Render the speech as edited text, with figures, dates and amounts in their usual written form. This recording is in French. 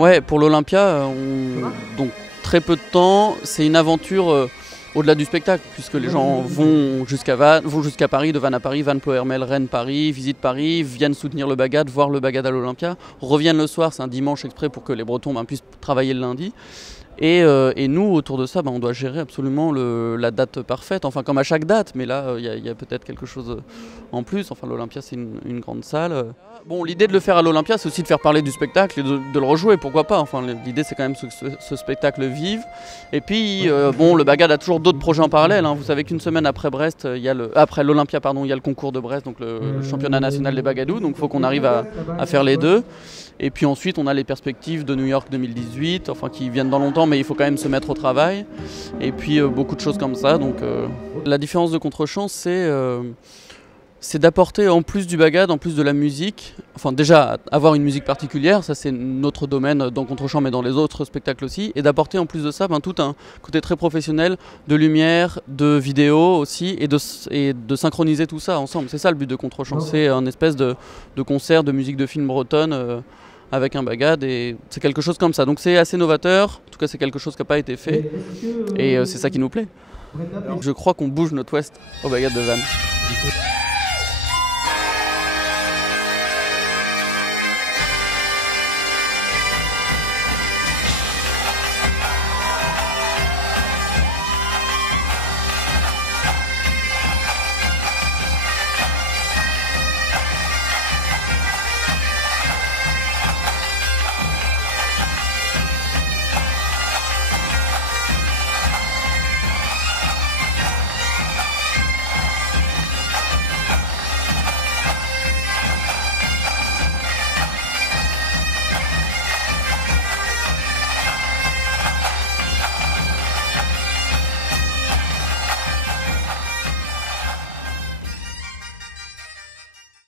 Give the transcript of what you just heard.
Ouais, pour l'Olympia, donc très peu de temps. C'est une aventure au-delà du spectacle, puisque les gens vont jusqu'à Paris, de Vannes à Paris, Vannes, Ploërmel, Rennes, Paris, visitent Paris, viennent soutenir le Bagad, voir le Bagad à l'Olympia, reviennent le soir, c'est un dimanche exprès pour que les Bretons puissent travailler le lundi. Et nous, autour de ça, on doit gérer absolument la date parfaite, enfin comme à chaque date, mais là, il y a peut-être quelque chose en plus. Enfin, l'Olympia, c'est une grande salle. Bon, l'idée de le faire à l'Olympia, c'est aussi de faire parler du spectacle et de le rejouer, pourquoi pas. Enfin, l'idée, c'est quand même que ce spectacle vive. Et puis, le Bagad a toujours d'autres projets en parallèle. Hein. Vous savez qu'une semaine après Brest, après l'Olympia, il y a le concours de Brest, donc le championnat national des Bagadous. Donc, il faut qu'on arrive à faire les deux. Et puis ensuite, on a les perspectives de New York 2018, enfin qui viennent dans longtemps, mais il faut quand même se mettre au travail. Et puis beaucoup de choses comme ça. Donc la différence de Contre-champ, c'est d'apporter en plus du Bagad, en plus de la musique, enfin déjà avoir une musique particulière, ça c'est notre domaine dans Contre-champ, mais dans les autres spectacles aussi, et d'apporter en plus de ça tout un côté très professionnel de lumière, de vidéo aussi, et de synchroniser tout ça ensemble. C'est ça le but de Contre-champ, c'est un espèce de concert de musique de film bretonne. Avec un Bagad, et c'est quelque chose comme ça. Donc c'est assez novateur, en tout cas c'est quelque chose qui n'a pas été fait, et c'est ça qui nous plaît. Je crois qu'on bouge notre ouest au Bagad de Vannes.